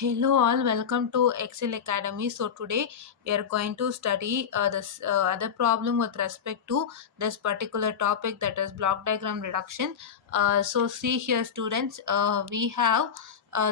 Hello all, welcome to Excel Academy. So today we are going to study this other problem with respect to this particular topic, that is block diagram reduction. So see here students, we have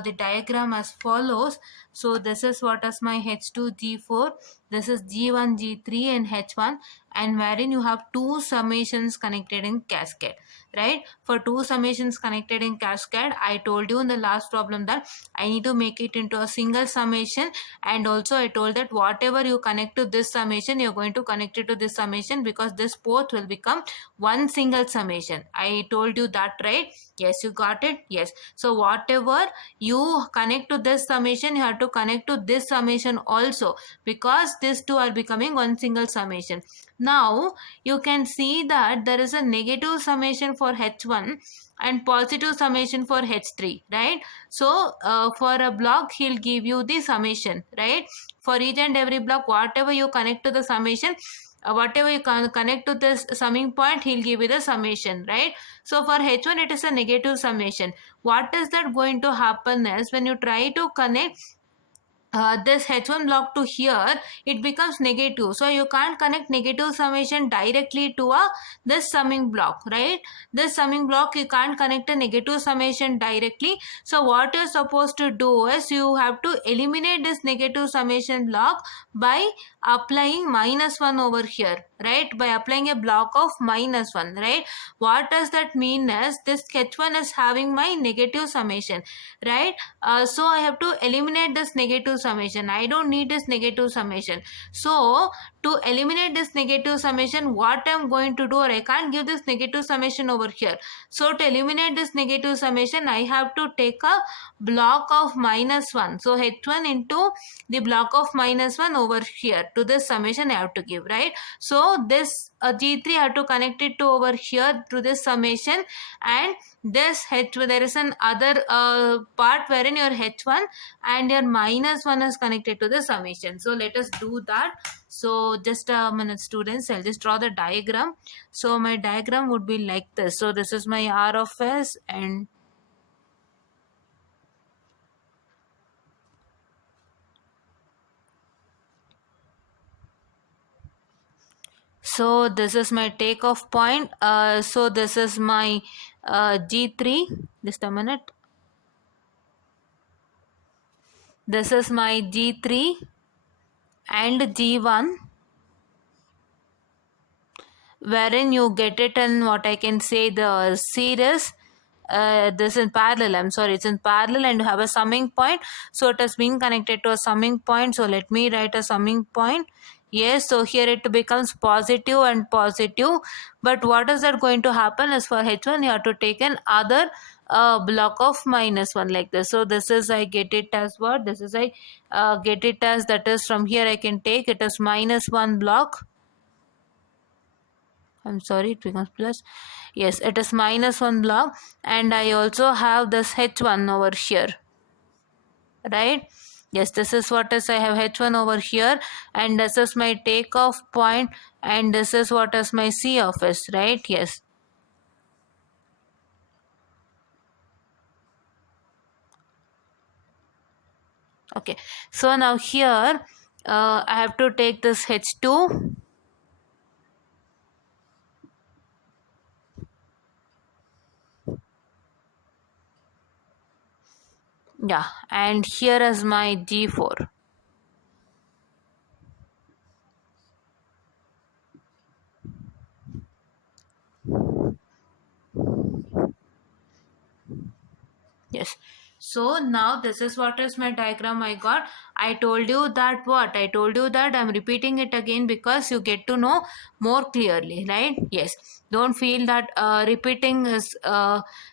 the diagram as follows. So this is what is my H2 G4, this is G1 G3 and H1, and wherein you have two summations connected in cascade, right? For two summations connected in cascade, I told you in the last problem that I need to make it into a single summation, and also I told that whatever you connect to this summation, you're going to connect it to this summation, because this both will become one single summation. I told you that, right? Yes, you got it. Yes. So whatever you connect to this summation, you have to connect to this summation also, because these two are becoming one single summation. Now you can see that there is a negative summation for H1 and positive summation for H3, right? So for a block, he'll give you the summation, right? For each and every block, whatever you connect to the summation, whatever you connect to this summing point, he'll give you the summation, right? So for H1, it is a negative summation. What is that going to happen is, when you try to connect this H1 block to here, it becomes negative, so you can't connect negative summation directly to this summing block, right? This summing block, you can't connect a negative summation directly. So what you're supposed to do is, you have to eliminate this negative summation block by applying -1 over here, right? By applying a block of -1, right? What does that mean is, this H1 is having my negative summation, right? So I have to eliminate this negative summation. I don't need this negative summation. So to eliminate this negative summation, what I'm going to do, or I can't give this negative summation over here. So to eliminate this negative summation, I have to take a block of -1. So H1 into the block of -1 over here, to this summation I have to give, right? So this G3 I have to connect it to over here to this summation, and this H1, there is an other part wherein your H1 and your -1 is connected to the summation. So let us do that. So just a minute students, I'll just draw the diagram. So my diagram would be like this. So this is my R of S, and so this is my takeoff point. So this is my G3. Just a minute. This is my G3 and G1, wherein you get it in what I can say the series. This in parallel, I'm sorry, it's in parallel, and you have a summing point. So it has been connected to a summing point. So let me write a summing point. Yes, so here it becomes positive and positive. But what is that going to happen is, for H1 you have to take an other block of -1 like this. So this is, I get it as what? This is, I get it as, that is, from here I can take it as -1 block. I'm sorry, it becomes plus. Yes, it is -1 block, and I also have this H1 over here, right? Yes, this is what is, I have H1 over here, and this is my takeoff point, and this is what is my C of S, right? Yes. Okay, so now here I have to take this H2. Yeah, and here is my G4. Yes. So now this is what is my diagram I got. I told you that what? I told you that I'm repeating it again because you get to know more clearly, right? Yes. Don't feel that repeating is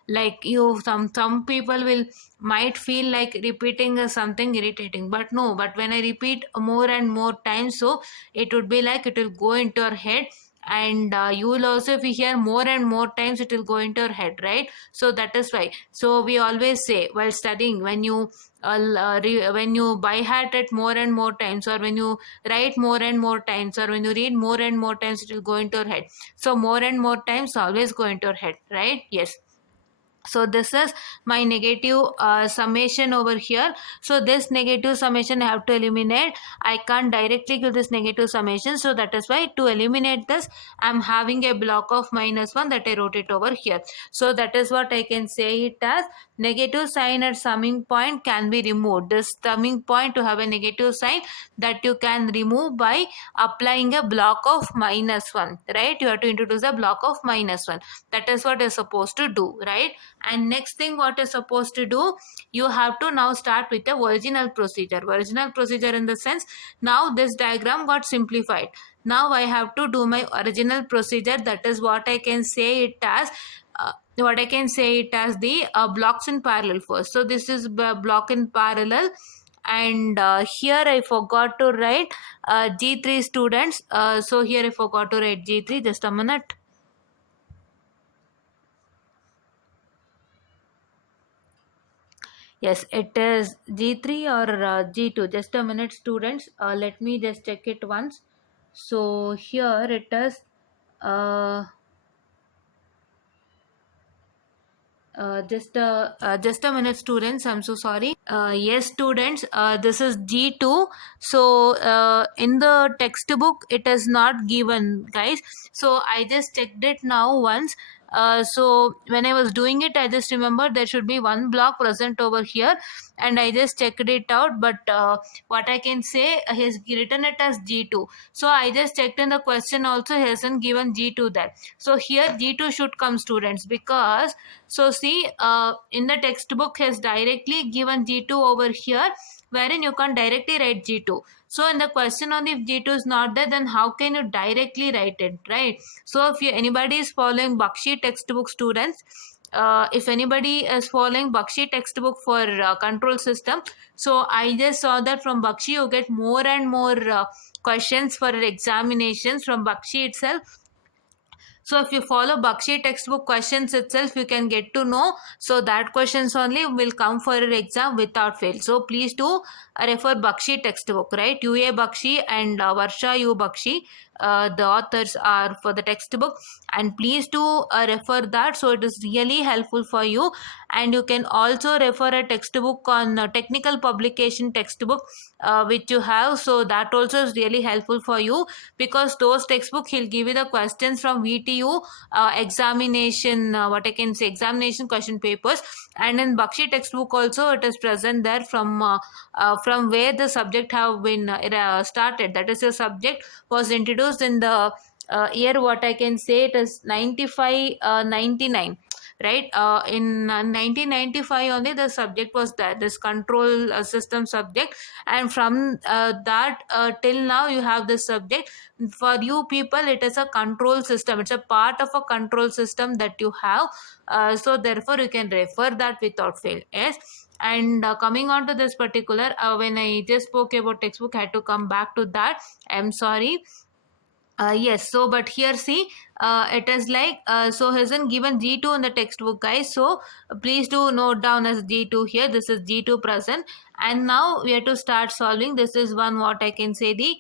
like you, some people will might feel like repeating is something irritating, but no. But when I repeat more and more times, so it would be like it will go into your head, and you will also, if you hear more and more times, it will go into your head, right? So that is why. So we always say while studying, when you when you by heart it more and more times, or when you write more and more times, or when you read more and more times, it will go into your head. So more and more times always go into your head, right? Yes. So this is my negative summation over here. So this negative summation I have to eliminate. I can't directly give this negative summation, so that is why to eliminate this I'm having a block of -1 that I wrote it over here. So that is what I can say it as. Negative sign at summing point can be removed. This summing point to have a negative sign that you can remove by applying a block of -1, right? You have to introduce a block of -1. That is what you're supposed to do, right? And next thing what you're supposed to do, you have to now start with the original procedure. Original procedure in the sense, now this diagram got simplified. Now I have to do my original procedure. That is what I can say it as. The blocks in parallel first. So this is block in parallel, and here I forgot to write G3 students. So here I forgot to write G3. Just a minute. Yes, it is G3 or G2. Just a minute, students. Let me just check it once. So here it is. Uh, just a minute, students. I'm so sorry. Yes, students. This is G2. So in the textbook, it is not given, guys. So I just checked it now once. So when I was doing it, I just remember there should be one block present over here, and I just checked it out. But what I can say, he's written it as G2. So I just checked in the question also, he hasn't given G2 there. So here G2 should come, students, because so see, in the textbook has directly given G2 over here, wherein you can directly write G2. So in the question only, if G2 is not there, then how can you directly write it, right? So if anybody is following Bakshi textbook, students, if anybody is following Bakshi textbook for control system, so I just saw that from Bakshi you get more and more questions for examinations from Bakshi itself. So if you follow Bakshi textbook questions itself, you can get to know. So that questions only will come for your exam without fail. So please do refer Bakshi textbook, right? UA Bakshi and Varsha U Bakshi. The authors are for the textbook, and please do refer that. So it is really helpful for you. And you can also refer a textbook on technical publication textbook which you have. So that also is really helpful for you, because those textbook he'll give you the questions from VTU examination, what I can say, examination question papers. And in Bakshi textbook also it is present there from where the subject have been started. That is, the subject was introduced in the year, what I can say, it is 95 99, right? In 1995 only the subject was there, this control system subject. And from that till now you have this subject. For you people, it is a control system, it's a part of a control system that you have. So therefore you can refer that without fail. Yes. And coming on to this particular, when I just spoke about textbook, I had to come back to that. I'm sorry. Yes, so but here see, it is like, so hasn't given G2 in the textbook, guys. So please do note down as G2 here. This is G2 present. And now we have to start solving. This is one, what I can say, the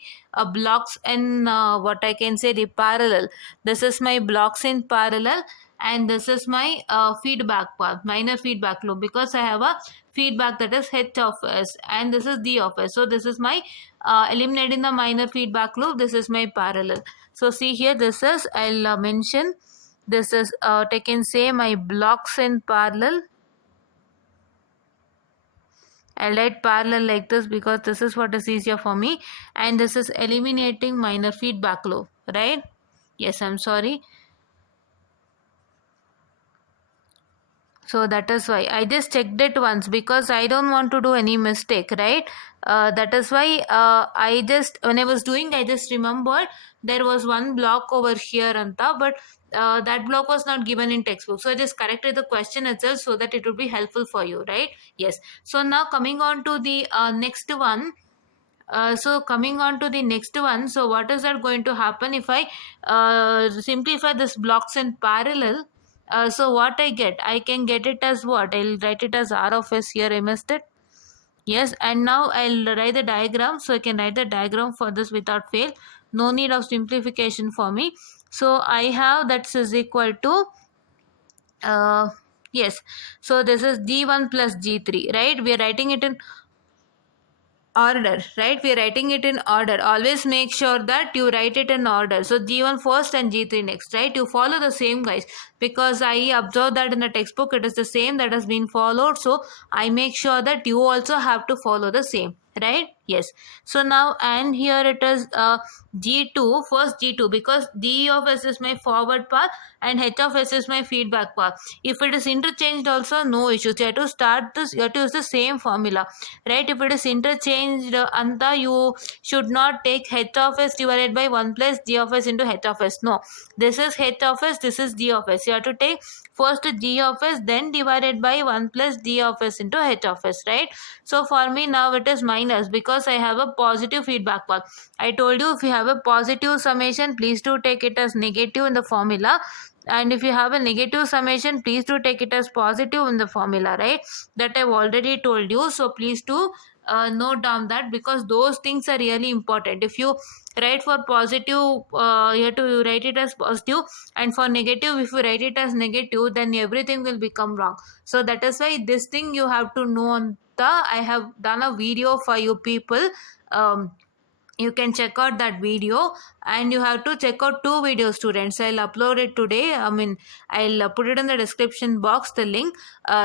blocks in what I can say, the parallel. This is my blocks in parallel, and this is my feedback path, minor feedback loop, because I have a feedback that is H of S, and this is D of S. So this is my eliminating the minor feedback loop. This is my parallel. So see here, this is, I'll mention, this is I can say my blocks in parallel. I'll write parallel like this because this is what is easier for me, and this is eliminating minor feedback loop, right? Yes, I'm sorry. So that is why I just checked it once, because I don't want to do any mistake, right? That is why I just, when I was doing, I just remembered there was one block over here, Anta, but that block was not given in textbook. So I just corrected the question itself so that it would be helpful for you, right? Yes. So now coming on to the next one. So coming on to the next one, so what is that going to happen if I simplify this blocks in parallel? So what I get? I can get it as what? I'll write it as R of S here. I missed it. Yes, and now I'll write the diagram. So I can write the diagram for this without fail. No need of simplification for me. So I have that is equal to Yes. So this is G1 plus G3, right? We are writing it in order, right? We're writing it in order. Always make sure that you write it in order. So G1 first and G3 next, right? You follow the same, guys, because I observed that in the textbook it is the same that has been followed. So I make sure that you also have to follow the same, right? Yes. So now, and here it is G2, first G2, because D of S is my forward path and H of S is my feedback path. If it is interchanged also, no issues. You have to start this, you have to use the same formula, right? If it is interchanged, anta, you should not take H of S divided by 1 plus G of S into H of S. No, this is H of S, this is G of S. You have to take first G of S, then divided by 1 plus G of S into H of S, right? So for me now it is minus because I have a positive feedback path. I told you if you have a positive summation, please do take it as negative in the formula. And if you have a negative summation, please do take it as positive in the formula, right? That I've already told you. So please do note down that, because those things are really important. If you write for positive, you have to write it as positive, and for negative, if you write it as negative, then everything will become wrong. So that is why this thing you have to know on the, I have done a video for you people. You can check out that video, and you have to check out two videos, students. I'll upload it today. I'll put it in the description box, the link.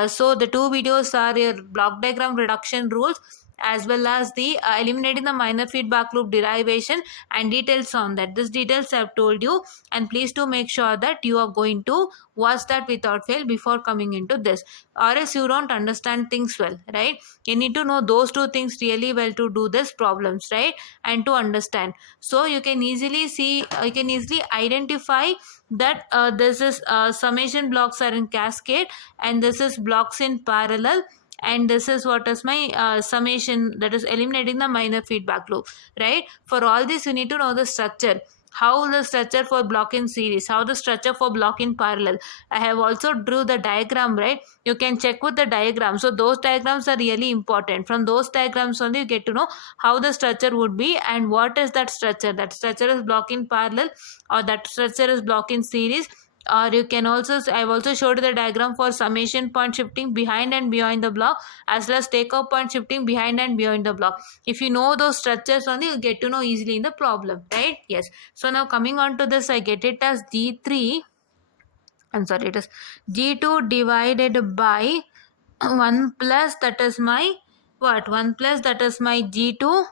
So the two videos are your block diagram reduction rules, as well as the eliminating the minor feedback loop derivation and details on that. This details I've told you, and please do make sure that you are going to watch that without fail before coming into this, or else you don't understand things well, right? You need to know those two things really well to do this problems, right? And to understand. So you can easily see, you can easily identify that this is summation blocks are in cascade, and this is blocks in parallel, and this is what is my summation, that is eliminating the minor feedback loop, right? For all this you need to know the structure, how the structure for block in series, how the structure for block in parallel. I have also drew the diagram, right? You can check with the diagram. So those diagrams are really important. From those diagrams only you get to know how the structure would be and what is that structure. That structure is block in parallel, or that structure is block in series. Or you can also, I've also showed the diagram for summation point shifting behind and behind the block, as well as takeoff point shifting behind and behind the block. If you know those structures only, you get to know easily in the problem, right? Yes. So now coming on to this, I get it as G3, I'm sorry, it is G2 divided by 1 plus, that is my what, 1 plus, that is my G2,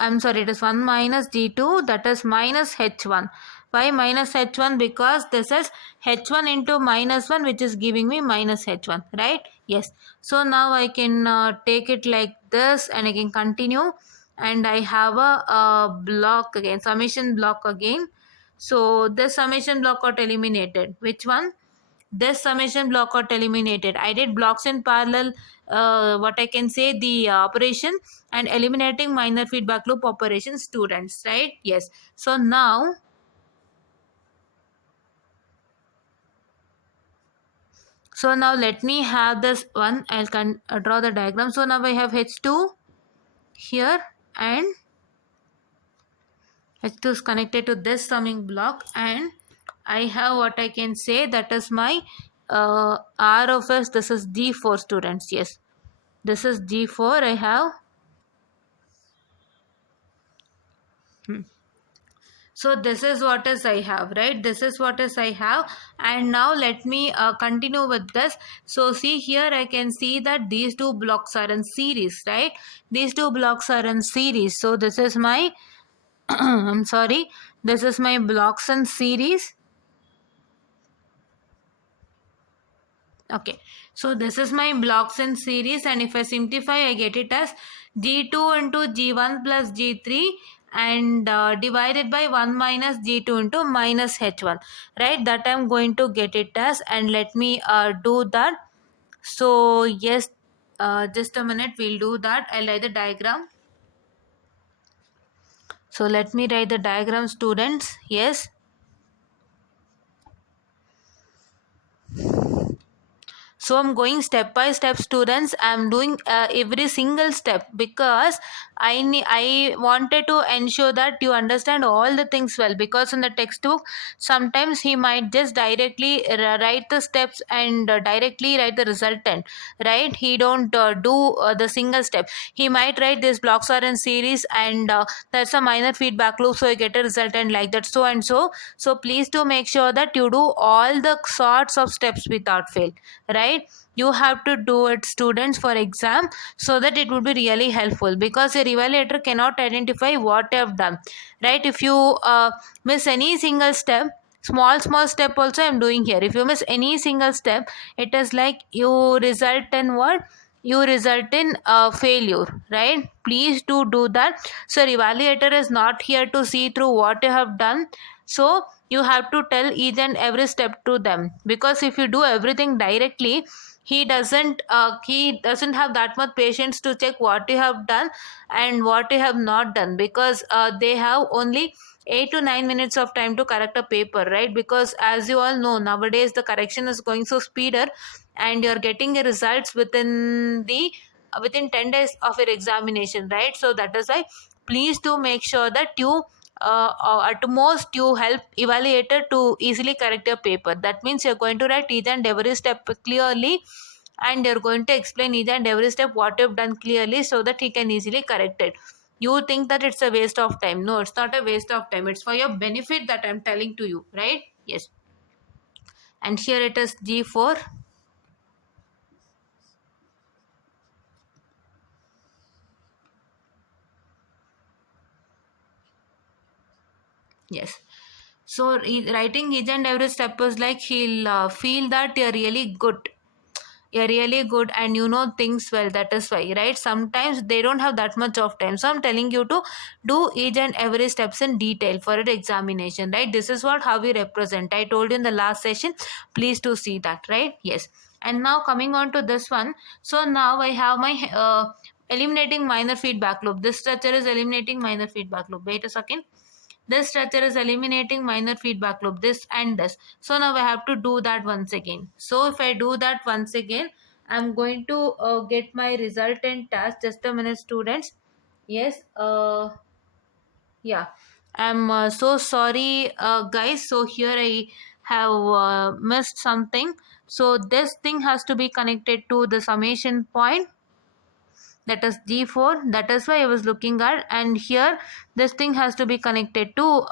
I'm sorry, it is 1 minus G2, that is minus H1. Why minus H1? Because this is H1 into minus 1, which is giving me minus H1, right? Yes. So now I can take it like this, and I can continue, and I have a block again, summation block again. So this summation block got eliminated. Which one? This summation block got eliminated. I did blocks in parallel, what I can say, the operation, and eliminating minor feedback loop operation, students, right? Yes. So now let me have this one. I'll draw the diagram. So now I have H2 here, and H2 is connected to this summing block, and I have what I can say, that is my R of S. This is G4, students. Yes, this is G4. I have. So this is what is I have, right? This is what is I have. And now let me continue with this. So see here, I can see that these two blocks are in series, right? These two blocks are in series. So this is my I'm sorry, this is my blocks in series. Okay, so this is my blocks in series, and if I simplify, I get it as G2 into G1 plus G3, and divided by 1 minus G2 into minus H1, right? That I'm going to get it as, and let me do that. So yes, just a minute, we'll do that. I'll write the diagram. So let me write the diagram, students. Yes. So I'm going step by step, students. I'm doing every single step because I wanted to ensure that you understand all the things well, because in the textbook sometimes he might just directly write the steps and directly write the resultant, right? He don't do the single step. He might write these blocks are in series and that's a minor feedback loop, so you get a resultant like that, so and so. So please do make sure that you do all the sorts of steps without fail, right? You have to do it, students, for exam, so that it would be really helpful, because your evaluator cannot identify what you have done, right? If you miss any single step, small step also I'm doing here, if you miss any single step, it is like you result in what? You result in failure, right? Please do that. So evaluator is not here to see through what you have done, so you have to tell each and every step to them, because if you do everything directly, he doesn't have that much patience to check what you have done and what you have not done, because they have only 8 to 9 minutes of time to correct a paper, right? Because as you all know, nowadays the correction is going so speeder, and you're getting your results within 10 days of your examination, right? So that is why please do make sure that you at most you help evaluator to easily correct your paper. That means you're going to write each and every step clearly, and you're going to explain each and every step what you've done clearly, so that he can easily correct it. You think that it's a waste of time. No, it's not a waste of time, it's for your benefit that I'm telling to you, right? Yes. And here it is G4. Yes. So writing each and every step is like he'll feel that you're really good. You're really good and you know things well. That is why, right? Sometimes they don't have that much of time. So I'm telling you to do each and every steps in detail for an examination, right? This is what how we represent. I told you in the last session. Please to see that, right? Yes. And now coming on to this one. So now I have my eliminating minor feedback loop. This structure is eliminating minor feedback loop. Wait a second. This structure is eliminating minor feedback loop, this and this. So now I have to do that once again. So if I do that once again, I'm going to get my resultant task. Just a minute, students. Yes. Yeah. I'm so sorry, guys. So here I have missed something. So this thing has to be connected to the summation point, that is G4. That is why I was looking at, and here this thing has to be connected to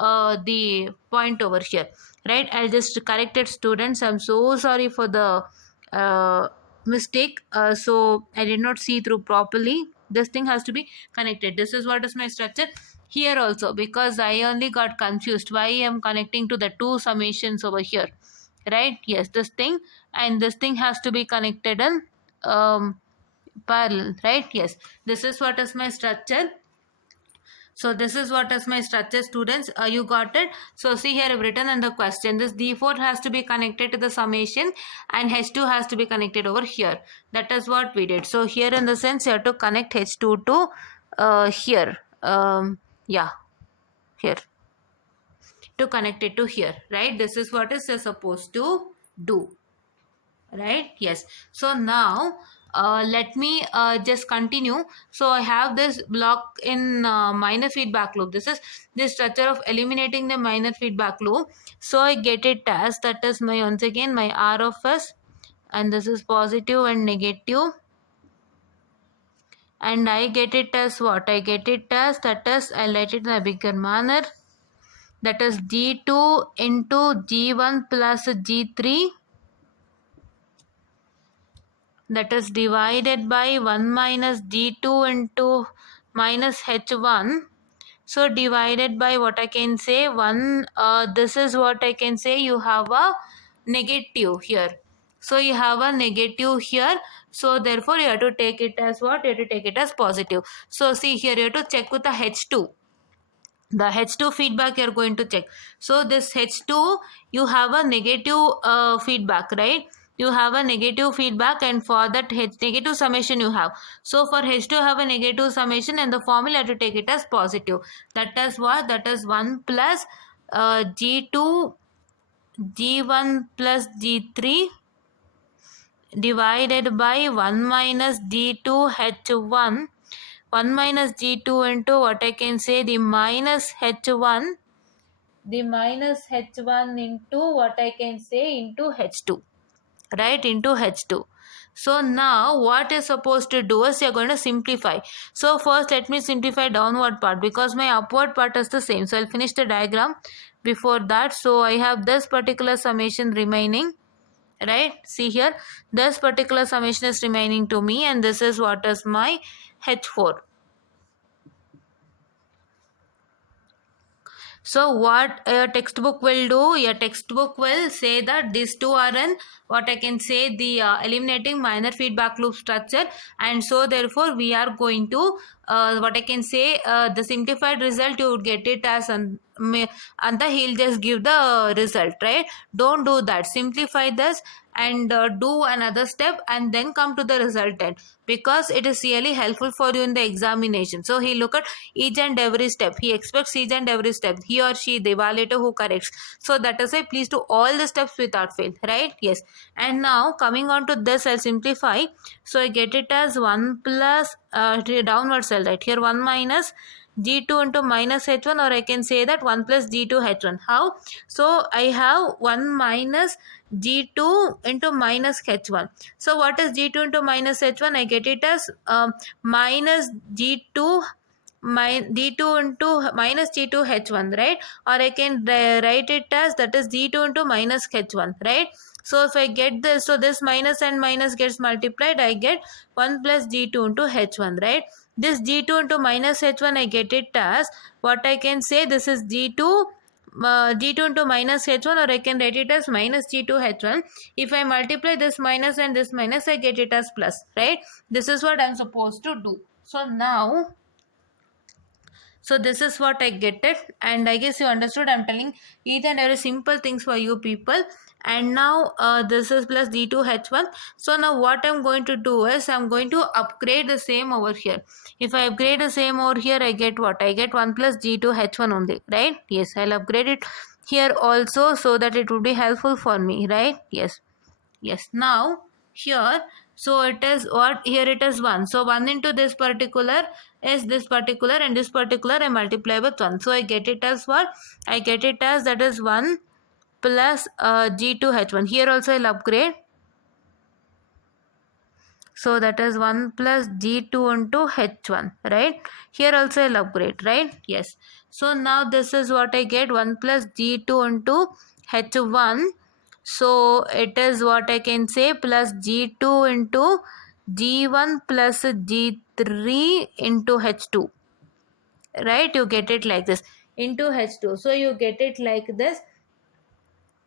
the point over here, right? I'll just correct it, students. I'm so sorry for the mistake. So I did not see through properly. This thing has to be connected. This is what is my structure here also, because I only got confused why I'm connecting to the two summations over here, right? Yes, this thing and this thing has to be connected in parallel, right? Yes, this is what is my structure. So this is what is my structure, students. You got it? So see here I've written in the question, this D4 has to be connected to the summation and H2 has to be connected over here. That is what we did. So here in the sense you have to connect H2 to here. Yeah, here, to connect it to here, right? This is what is you're supposed to do, right? Yes. So now let me just continue. So I have this block in minor feedback loop. This is the structure of eliminating the minor feedback loop. So I get it as, that is my, once again, my R of S, and this is positive and negative, and I get it as what? I get it as, that is, I'll write it in a bigger manner, that is G2 into G1 plus G3, that is divided by 1 minus G2 into minus H1. So divided by what I can say 1, this is what I can say, you have a negative here. So you have a negative here. So therefore you have to take it as what? You have to take it as positive. So see here you have to check with the H2. The H2 feedback you're going to check. So this H2, you have a negative feedback, right? You have a negative feedback, and for that negative summation you have. So for H2 have a negative summation, and the formula you have to take it as positive. That is what? That is 1 plus G2 G1 plus G3 divided by 1 minus d2h1, 1 minus d2 into what I can say, the minus h1, the minus h1 into what I can say, into h2, right, into h2. So now what is supposed to do is you're going to simplify. So first let me simplify downward part because my upward part is the same. So I'll finish the diagram before that. So I have this particular summation remaining, right? See here, this particular summation is remaining to me, and this is what is my h4. So what your textbook will do, your textbook will say that these two are in what I can say, the eliminating minor feedback loop structure, and so therefore we are going to what I can say, the simplified result you would get it as and the he'll just give the result, right? Don't do that. Simplify this and do another step and then come to the resultant, because it is really helpful for you in the examination. So he look at each and every step, he expects each and every step, he or she, the evaluator who corrects. So that is why please do all the steps without fail, right? Yes. And now coming on to this, I'll simplify. So I get it as 1 plus downward cell, right here, 1 minus g2 into minus h1, or I can say that 1 plus g2 h1. How? So I have 1 minus g2 into minus h1. So what is g2 into minus h1? I get it as minus g2 d2 into minus g2 h1, right? Or I can write it as that is g2 into minus h1, right? So if I get this, so this minus and minus gets multiplied, I get 1 plus g2 into h1, right? This g2 into minus h1, I get it as what I can say, this is g2 g2 into minus h1, or I can write it as minus g2 h1. If I multiply this minus and this minus, I get it as plus, right? This is what I'm supposed to do. So now, so this is what I get it, and I guess you understood. I'm telling each and every simple things for you people. And now this is plus d2h1. So now what I'm going to do is I'm going to upgrade the same over here. If I upgrade the same over here, I get what? I get 1 plus g2h1 only, right? Yes, I'll upgrade it here also so that it would be helpful for me, right? Yes. Yes. Now here, so it is what? Here it is 1. So 1 into this particular is this particular, and this particular I multiply with 1. So I get it as what? I get it as that is 1 plus g2h1. Here also I'll upgrade. So that is 1 plus g2 into h1, right? Here also I'll upgrade, right? Yes. So now this is what I get, 1 plus g2 into h1. So it is what I can say, plus g2 into g1 plus g3 into h2, right? You get it like this, into h2. So you get it like this.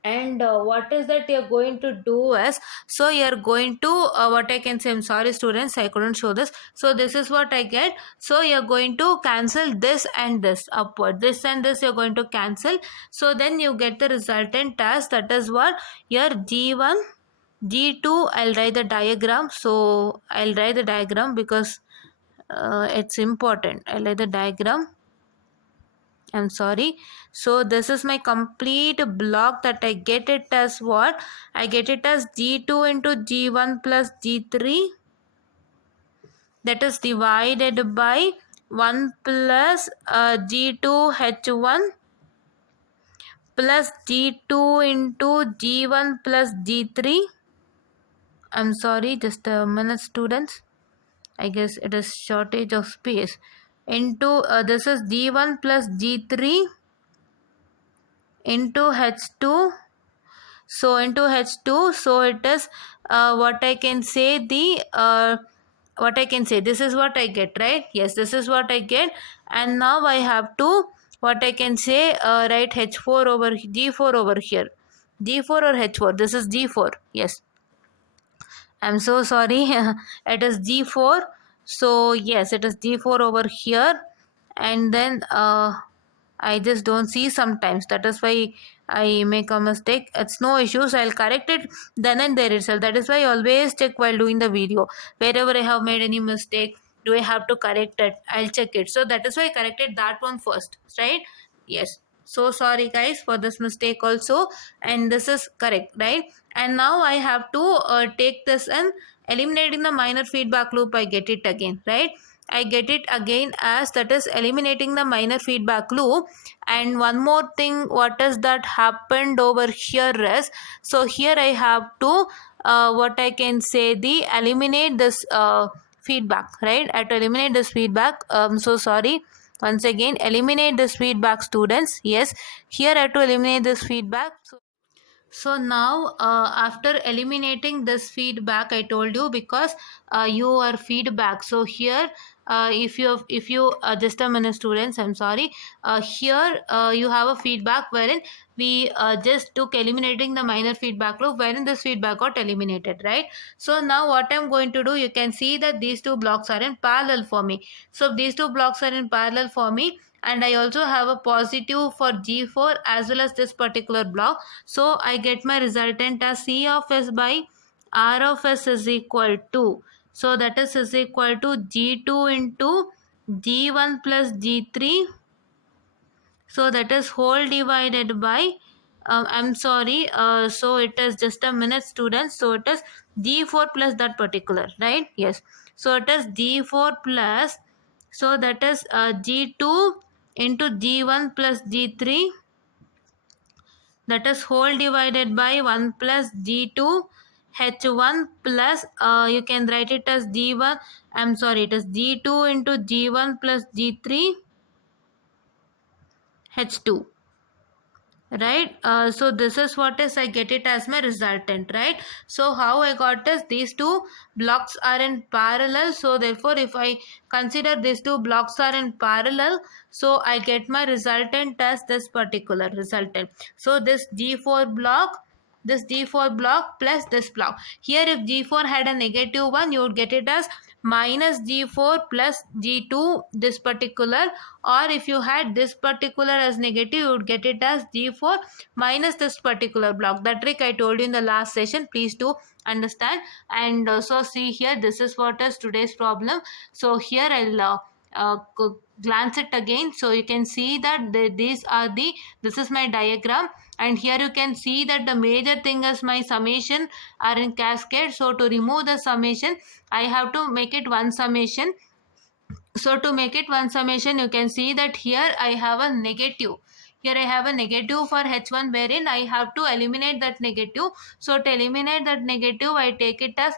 And what is that you're going to do is, so you're going to what I can say, I'm sorry students, I couldn't show this. So this is what I get. So you're going to cancel this and this upward, this and this you're going to cancel. So then you get the resultant as that is what your g1 g2. I'll write the diagram. So I'll write the diagram because it's important. I'll write the diagram. I'm sorry. So this is my complete block that I get it as what? I get it as g2 into g1 plus g3, that is divided by 1 plus g2 h1 plus g2 into g1 plus g3. I'm sorry, just a minute students. I guess it is shortage of space. Into this is g1 plus g3 into h2. So into h2, so it is what I can say, the what I can say, this is what I get, right? Yes, this is what I get. And now I have to what I can say, write h4 over g4 over here, g4 or h4. This is g4. Yes, I'm so sorry. It is g4. So yes, it is g4 over here. And then I just don't see sometimes. That is why I make a mistake. It's no issues. I'll correct it then and there itself. That is why I always check while doing the video. Wherever I have made any mistake, do I have to correct it? I'll check it. So that is why I corrected that one first, right? Yes. So sorry guys for this mistake also, and this is correct, right? And now I have to take this and eliminating the minor feedback loop. I get it again, right? I get it again as that is eliminating the minor feedback loop. And one more thing, what is that happened over here is, so here I have to what I can say, the eliminate this feedback, right? I have to eliminate this feedback. So sorry, once again eliminate this feedback, students. Yes, here I have to eliminate this feedback. So now after eliminating this feedback, I told you, because your feedback, so here if you just a minute students, I'm sorry, here you have a feedback wherein we just took eliminating the minor feedback loop, wherein this feedback got eliminated, right? So now what I'm going to do, you can see that these two blocks are in parallel for me. So these two blocks are in parallel for me, and I also have a positive for G4 as well as this particular block. So I get my resultant as C of S by R of S is equal to, so that is equal to G2 into G1 plus G3, so that is whole divided by I'm sorry, so it is just a minute students, so it is G4 plus that particular, right? Yes, so it is G4 plus, so that is G2 into G1 plus G3, that is whole divided by 1 plus G2 H1 plus you can write it as G1, I'm sorry, it is G2 into G1 plus G3 H2, right? So this is what is, I get it as my resultant, right? So how I got is, these two blocks are in parallel, so therefore if I consider these two blocks are in parallel, so I get my resultant as this particular resultant. So this G4 block, this G4 block plus this block. Here if G4 had a negative 1, you would get it as minus G4 plus G2 this particular, or if you had this particular as negative, you would get it as G4 minus this particular block. That trick I told you in the last session, please do understand. And so see here, this is what is today's problem. So here I'll glance it again, so you can see that these are the, this is my diagram, and here you can see that the major thing is my summation are in cascade. So to remove the summation, I have to make it one summation. So to make it one summation, you can see that here I have a negative. Here I have a negative for H1, wherein I have to eliminate that negative. So to eliminate that negative, I take it as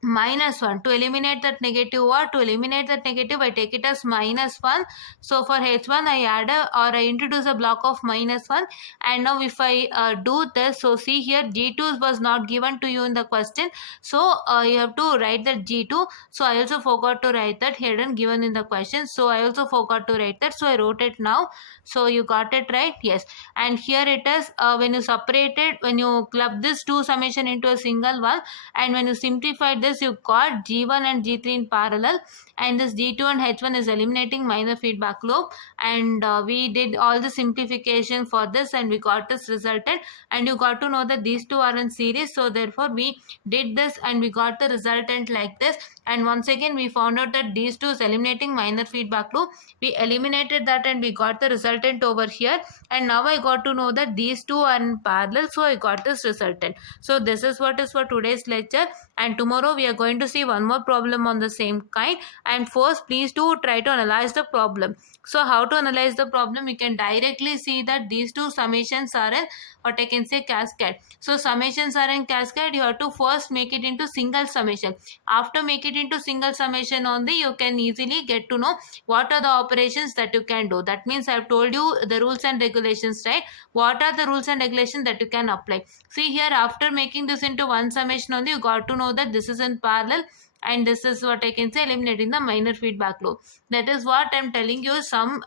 minus 1. To eliminate that negative, or to eliminate that negative, I take it as minus 1. So for H1 I add a, or I introduce a block of minus 1. And now if I do this, so see here G2 was not given to you in the question, so you have to write that G2. So I also forgot to write that, hidden given in the question, so I also forgot to write that, so I wrote it now. So you got it right? Yes. And here it is, when you separate it, when you club this two summation into a single one, and when you simplify this, you got G1 and G3 in parallel, and this G2 and H1 is eliminating minor feedback loop. And we did all the simplification for this, and we got this resultant, and you got to know that these two are in series, so therefore we did this and we got the resultant like this. And once again we found out that these two is eliminating minor feedback loop, we eliminated that and we got the resultant over here. And now I got to know that these two are in parallel, so I got this resultant. So this is what is for today's lecture, and tomorrow we are going to see one more problem on the same kind. And first, please do try to analyze the problem. So how to analyze the problem? You can directly see that these two summations are in, what I can say, cascade. So summations are in cascade, you have to first make it into single summation. After make it into single summation only, you can easily get to know what are the operations that you can do. That means I have told you the rules and regulations, right? What are the rules and regulations that you can apply? See here, after making this into one summation only, you got to know that this is in parallel, and this is what I can say, eliminating the minor feedback loop. That is what I'm telling you. Some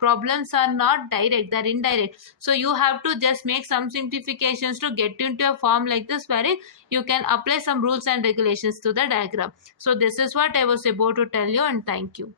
problems are not direct, they're indirect. So you have to just make some simplifications to get into a form like this, wherein you can apply some rules and regulations to the diagram. So this is what I was about to tell you, and thank you.